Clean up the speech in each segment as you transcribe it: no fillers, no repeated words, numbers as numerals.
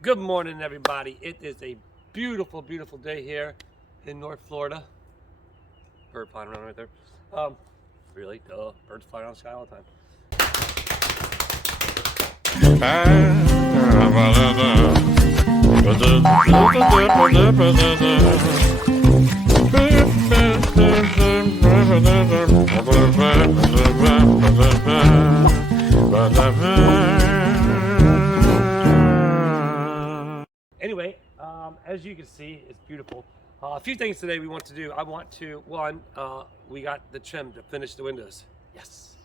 Good morning, everybody. It is a beautiful, beautiful day here in North Florida. Bird flying around right there. Really, duh. Birds flying around the sky all the time. Anyway, as you can see, it's beautiful. A few things today we want to do. I want to, we got the trim to finish the windows. Yes.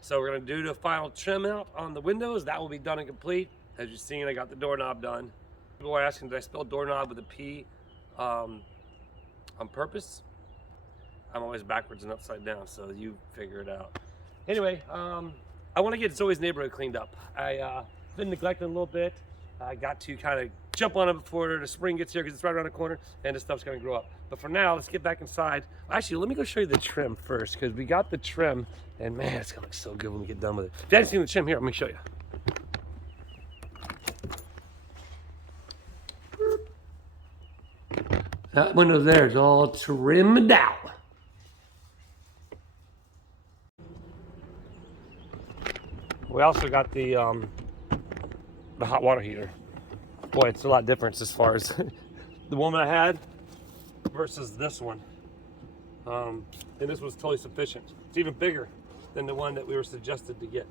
So we're gonna do the final trim out on the windows. That will be done and complete. As you've seen, I got the doorknob done. People are asking, did I spell doorknob with a P on purpose? I'm always backwards and upside down, so you figure it out. Anyway, I want to get Zoe's neighborhood cleaned up. I've been neglecting a little bit. I got to kind of jump on it before the spring gets here because it's right around the corner and this stuff's going to grow up. But for now, let's get back inside. Actually, let me go show you the trim first because we got the trim and man, it's going to look so good when we get done with it. If you haven't seen the trim, here, let me show you. That window there is all trimmed out. We also got the hot water heater. Boy, it's a lot different as far as the one I had versus this one. And this was totally sufficient. It's even bigger than the one that we were suggested to get.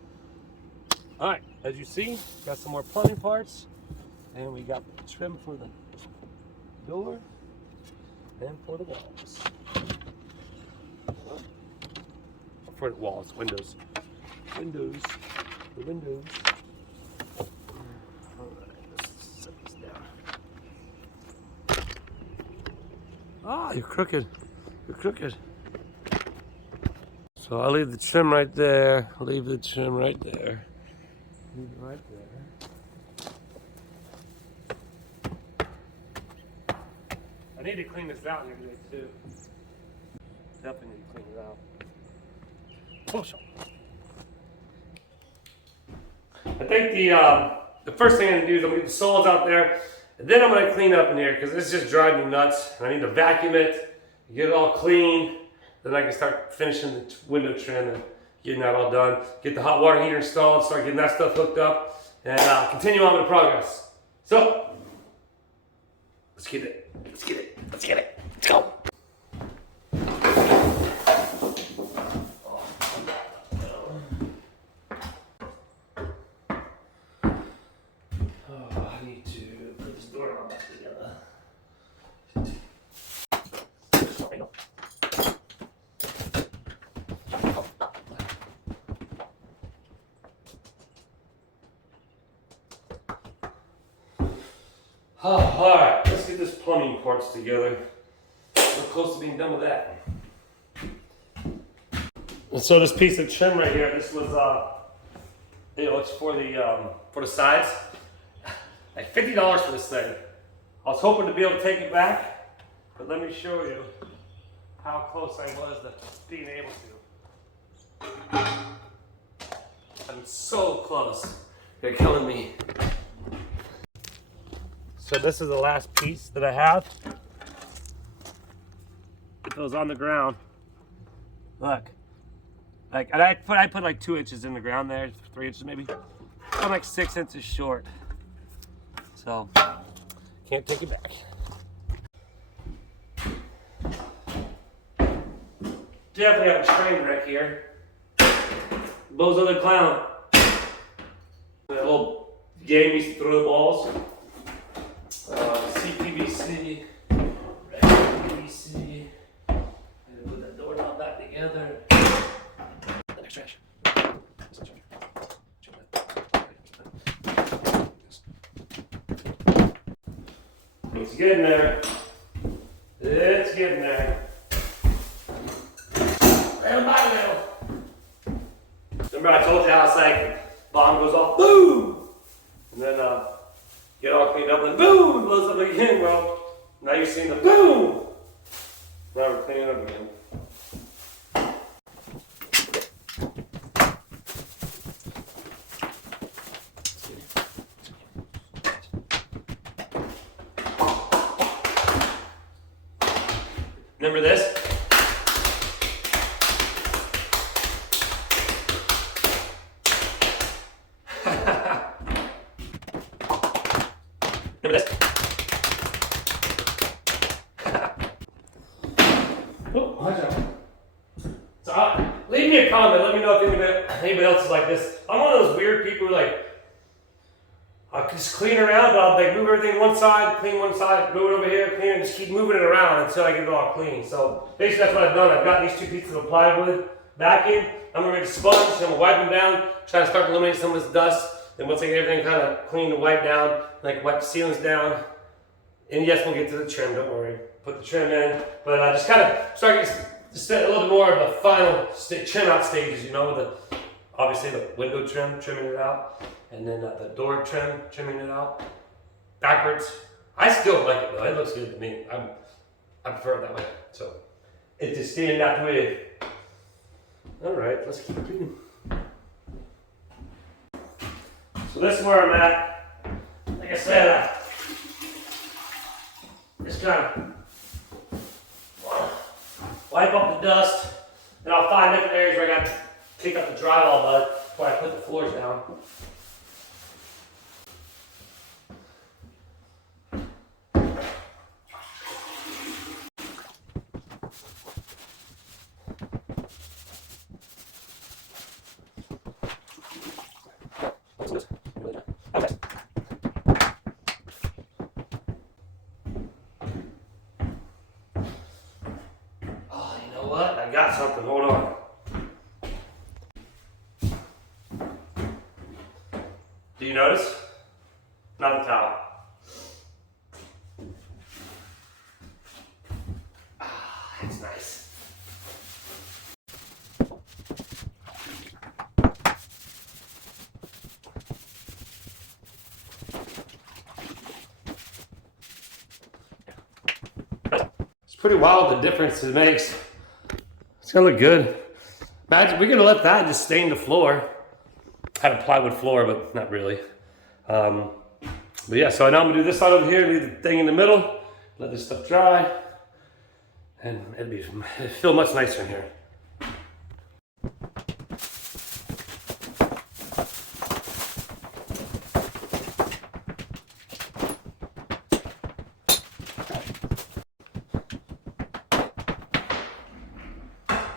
All right, as you see, got some more plumbing parts, and we got the trim for the door and for the walls. For the walls, windows. Windows. The windows. Alright, let's set this down. Ah, you're crooked. You're crooked. So I'll leave the trim right there. I'll leave the trim right there. Leave it right there. I need to clean this out here today too. Definitely need to clean it out. Push on. I think the first thing I'm going to do is I'm going to get the soils out there, and then I'm going to clean up in here because it's just driving me nuts. And I need to vacuum it, get it all clean, then I can start finishing the window trim and getting that all done. Get the hot water heater installed, start getting that stuff hooked up, and continue on with the progress. So, let's get it. Let's get it. Let's get it. Let's go. Oh, all right, let's get this plumbing parts together. We're close to being done with that. And so this piece of trim right here, this was, it's for the sides. Like $50 for this thing. I was hoping to be able to take it back, but let me show you how close I was to being able to. I'm so close. They're killing me. So this is the last piece that I have. It goes on the ground. Look, like and I put like 2 inches in the ground there, 3 inches maybe. I'm like 6 inches short. So can't take it back. Definitely have a train wreck here. Bozo the clown. That little game used to throw the balls. CPVC, PVC, and put that doorknob back together. Next trash. It's getting there. It's getting there. Little by little. Remember I told you how it's like bomb goes off, boom, and then get all cleaned up, and boom, blows up again. Well, now you're seeing the boom. Now we're cleaning up again. Remember this? Remember this? Oh, watch out. So leave me a comment. Let me know if anybody else is like this. I'm one of those weird people who like, I just clean around, but I'll like move everything one side, clean one side, move it over here, clean it, and just keep moving it around until I get it all clean. So basically that's what I've done. I've got these 2 pieces of plywood back in. I'm gonna make a sponge, I'm gonna wipe them down, try to start to eliminate some of this dust. Then once I get everything kind of clean and wiped down, like wipe the ceilings down. And yes, we'll get to the trim, don't worry. Put the trim in, but just kind of start just a little bit more of the final trim out stages, you know, obviously the window trim, trimming it out, and then the door trim, trimming it out, backwards. I still like it though, it looks good to me. I prefer it that way, so it's just staying that way. All right, let's keep it clean. So this is where I'm at. Like I said, just kind of wipe up the dust, and I'll find different areas where I got to pick up the drywall mud before I put the floors down. Okay. Oh, you know what? I got something. Hold on. Do you notice? Not the towel. Ah, that's nice. It's pretty wild the difference it makes. It's gonna look good. Imagine we're gonna let that just stain the floor. I had a plywood floor, but not really. But yeah, so now I'm gonna do this side over here, leave the thing in the middle, let this stuff dry, and it'll feel much nicer in here.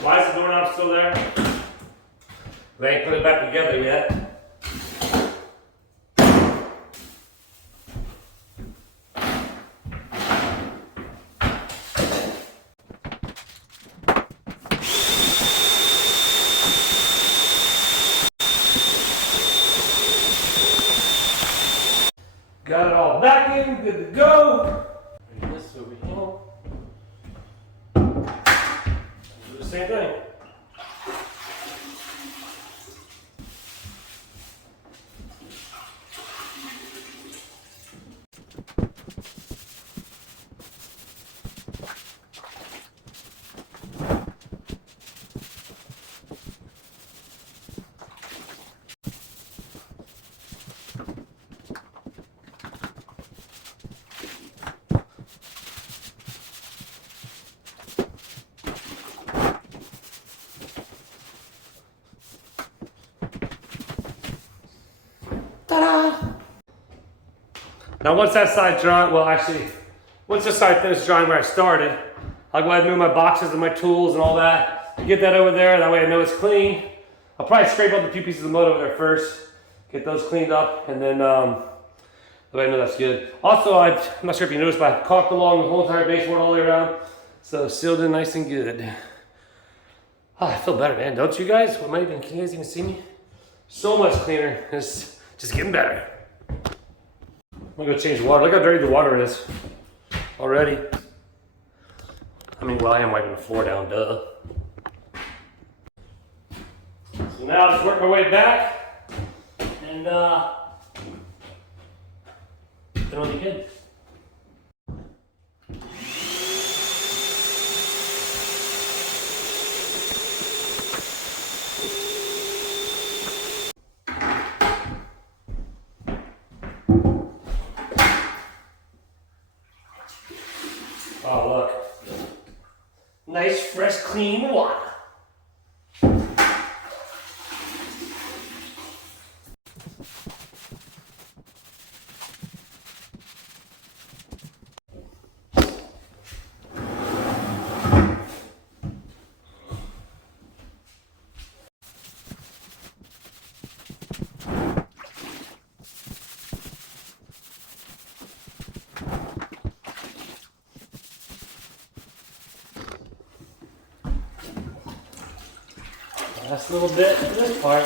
Why is the doorknob still there? They ain't put it back together yet. Got it all back in, good to go. Bring this over here. Do the same thing. Ta-da! Now once that side dry, well actually, once this side finishes drying where I started, I'll go ahead and move my boxes and my tools and all that. Get that over there, that way I know it's clean. I'll probably scrape up the few pieces of mud over there first, get those cleaned up, and then that way I know that's good. Also, I'm not sure if you noticed, but I caulked along the whole entire baseboard all the way around, so sealed in nice and good. Oh, I feel better, man. Don't you guys? Can you guys even see me? So much cleaner. It's just getting better. I'm gonna go change the water. Look how dirty the water is already. I mean, well, I am wiping the floor down, duh. So now I'll just work my way back, and it'll be good. Oh, look. Nice, fresh, clean water. Last little bit for this part.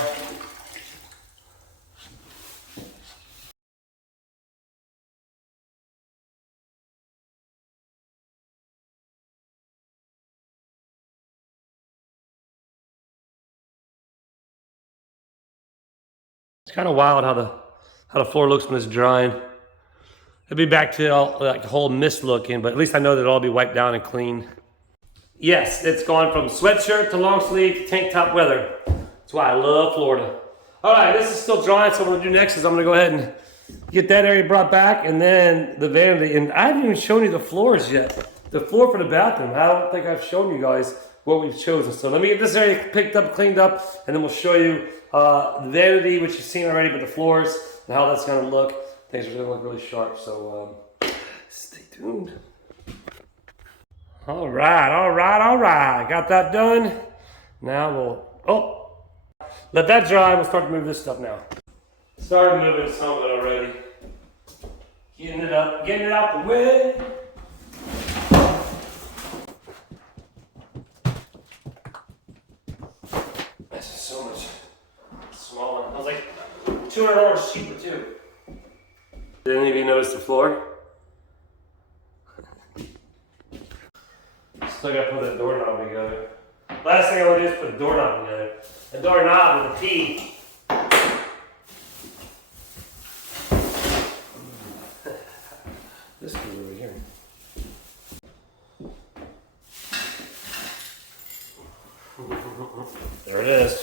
It's kind of wild how the floor looks when it's drying. It'll be back to like the whole mist looking, but at least I know that it'll all be wiped down and clean. Yes, it's gone from sweatshirt to long sleeve to tank top weather. That's why I love Florida. All right, this is still drying, so what I'm gonna do next is I'm gonna go ahead and get that area brought back, and then the vanity. And I haven't even shown you the floors yet. The floor for the bathroom. I don't think I've shown you guys what we've chosen. So let me get this area picked up, cleaned up, and then we'll show you the vanity, which you've seen already, but the floors and how that's gonna look. Things are gonna look really sharp, so stay tuned. All right. Got that done. Now we'll, let that dry. We'll start to move this stuff now. Started moving some of it already. Getting it out the way. This is so much smaller. I was like $200 cheaper too. Did any of you notice the floor? Still gotta put that doorknob together. Last thing I want to do is put a doorknob together. A doorknob with a P. This is over here. There it is.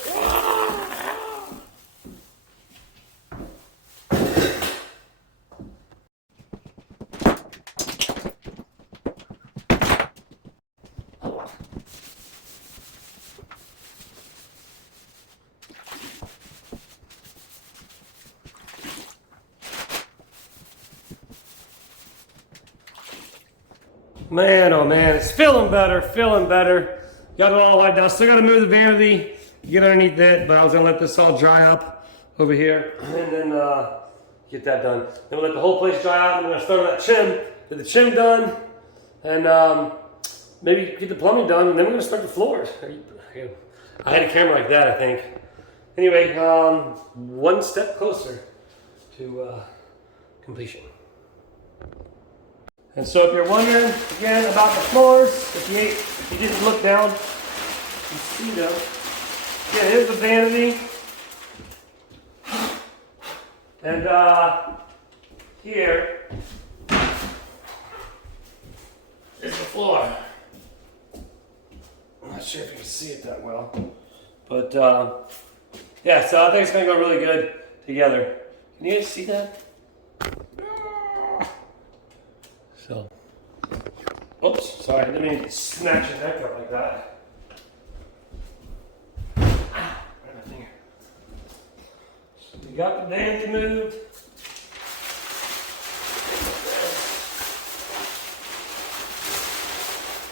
Man, oh man, it's feeling better. Got it all wiped down. Still gotta move the vanity, get underneath it, but I was gonna let this all dry up over here, and then get that done. Then we'll let the whole place dry out, and we're gonna start on that trim, get the trim done, and maybe get the plumbing done, and then we're gonna start the floors. I had a camera like that, I think. Anyway, one step closer to completion. And so if you're wondering, again, about the floors, if you didn't look down, you see them. Yeah, here's the vanity. And here is the floor. I'm not sure if you can see it that well. But yeah, so I think it's gonna go really good together. Can you guys see that? So, oops, sorry, I didn't mean to snatch your neck up like that. Ah, right my finger. So we got the vanity moved.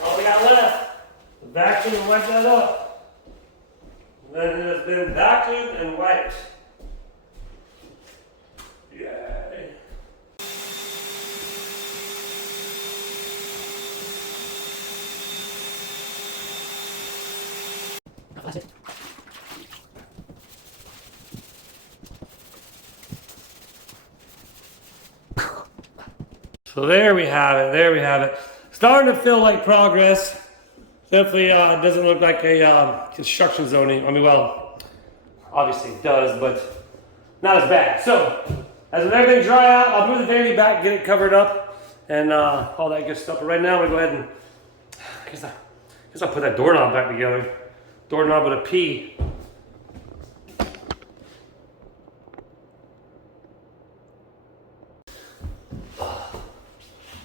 All we got left, the vacuum and wipe that up. And then it has been vacuumed and wiped. Yay. That's it. So there we have it. Starting to feel like progress. Definitely doesn't look like a construction zoning. I mean, well, obviously it does, but not as bad. So, as with everything dry out, I'll move the vanity back, get it covered up, and all that good stuff. But right now, I'm gonna go ahead and, I guess I'll put that doorknob back together. Doorknob with a P.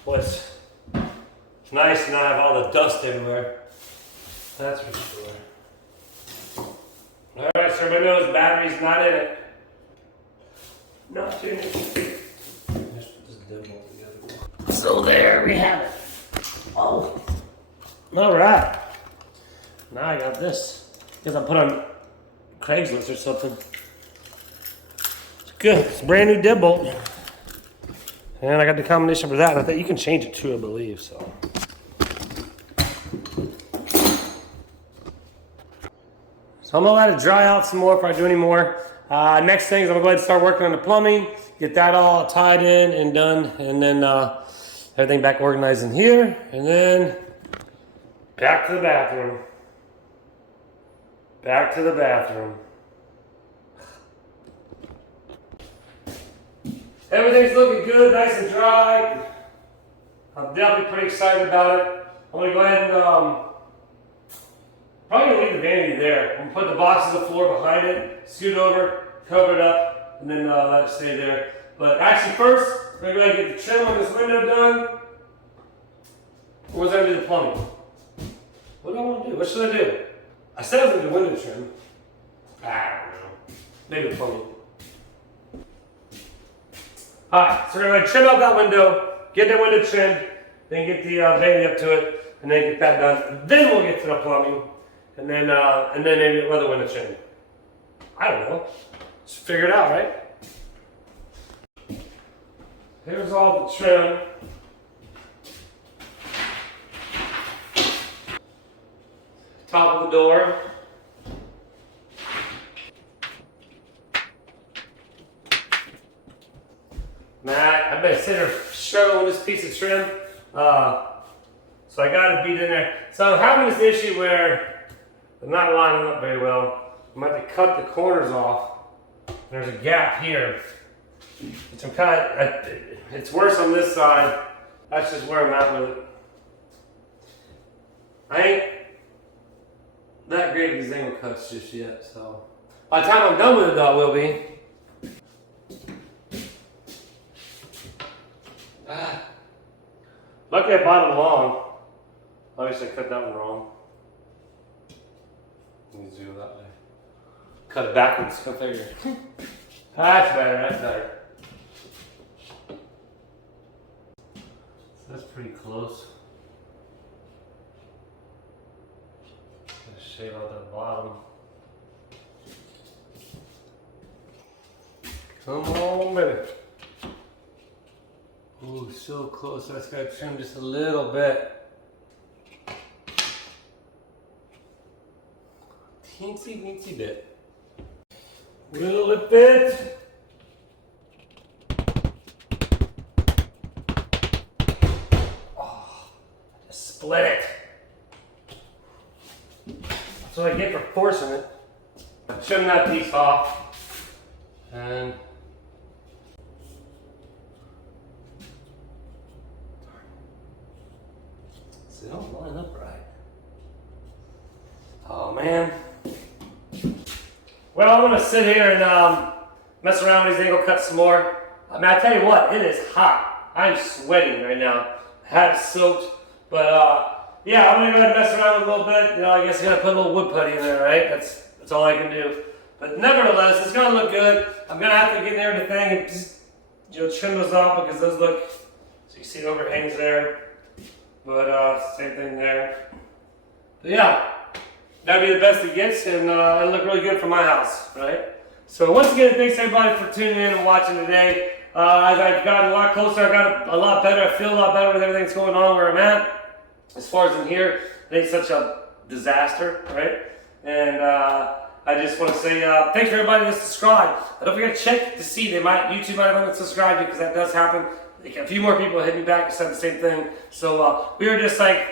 Boy, it's nice to not have all the dust everywhere. That's for sure. All right, so everybody knows battery's not in it. Not in it. Just put this dead bolt together. So there we have it. Oh. All right. Now I got this. Guess I put on Craigslist or something. It's good. It's a brand new deadbolt. And I got the combination for that. I think you can change it too, I believe. So I'm gonna let it dry out some more before I do any more. Next thing is I'm gonna go ahead and start working on the plumbing, get that all tied in and done, and then everything back organized in here, and then back to the bathroom. Back to the bathroom. Everything's looking good, nice and dry. I'm definitely pretty excited about it. I'm gonna go ahead and probably gonna leave the vanity there. I'm gonna put the box on the floor behind it, scoot over, cover it up, and then let it stay there. But actually first, we're gonna get the trim on this window done. Or was I gonna do the plumbing? What do I wanna do? What should I do? I said I was gonna do window trim. I don't know. Maybe the plumbing. Alright, so we're gonna trim out that window, get that window trimmed, then get the vanity up to it, and then get that done. Then we'll get to the plumbing, and then maybe another window trim. I don't know. Just figure it out, right? Here's all the trim. Top of the door. Matt, I've been sitting here struggling with this piece of trim. So I got it beat in there. So I'm having this issue where I'm not lining up very well. I'm going to have to cut the corners off. There's a gap here. Which I'm it's worse on this side. That's just where I'm at with it. I ain't that great at these angle cuts just yet, so. By the time I'm done with it though, I will be. Luckily I bought them long. Obviously I cut that one wrong. Let me zoom that way. Cut it backwards, go figure. That's better, that's better. That's pretty close. Gonna shave out that bottom. Come on, baby. Ooh, so close. I just gotta trim just a little bit. Teensy bit. Will it fit? Oh, I just split it. That's what I get for forcing it. I trim that piece off. And they don't line up right. Oh man. Well, I'm gonna sit here and mess around with these angle cuts some more. I mean, I tell you what, it is hot. I'm sweating right now. Hat is soaked, but yeah, I'm gonna go ahead and mess around with it a little bit. You know, I guess I gotta put a little wood putty in there, right? That's all I can do. But nevertheless, it's gonna look good. I'm gonna have to get in there with the thing and just, you know, trim those off because those look. So you see the overhangs there. But same thing there. But yeah, that'd be the best it gets, and it'll look really good for my house, right? So once again, thanks everybody for tuning in and watching today. As I've gotten a lot closer, I got a lot better. I feel a lot better with everything that's going on where I'm at. As far as in here, it ain't such a disaster, right? And I just want to say thanks for everybody that subscribed. Don't forget to check to see YouTube might have unsubscribed you because that does happen. A few more people hit me back and said the same thing. So we were just like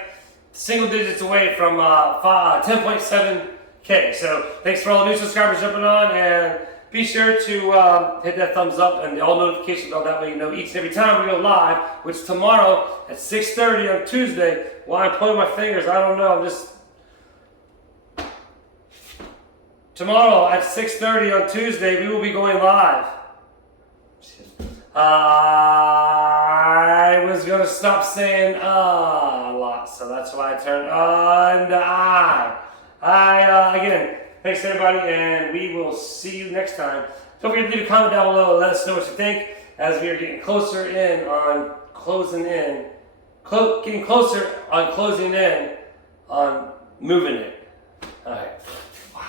single digits away from 10.7K. So thanks for all the new subscribers jumping on, and be sure to hit that thumbs up and the all notification bell. That way you know each and every time we go live, which tomorrow at 6:30 on Tuesday. While I'm pointing my fingers, I don't know. Tomorrow at 6:30 on Tuesday, we will be going live. I was is going to stop saying a lot, so that's why I turned on to I. Again, thanks everybody, and we will see you next time. Don't forget to leave a comment down below and let us know what you think as we are getting closer in on closing in, getting closer on closing in on moving it. All right. Wow.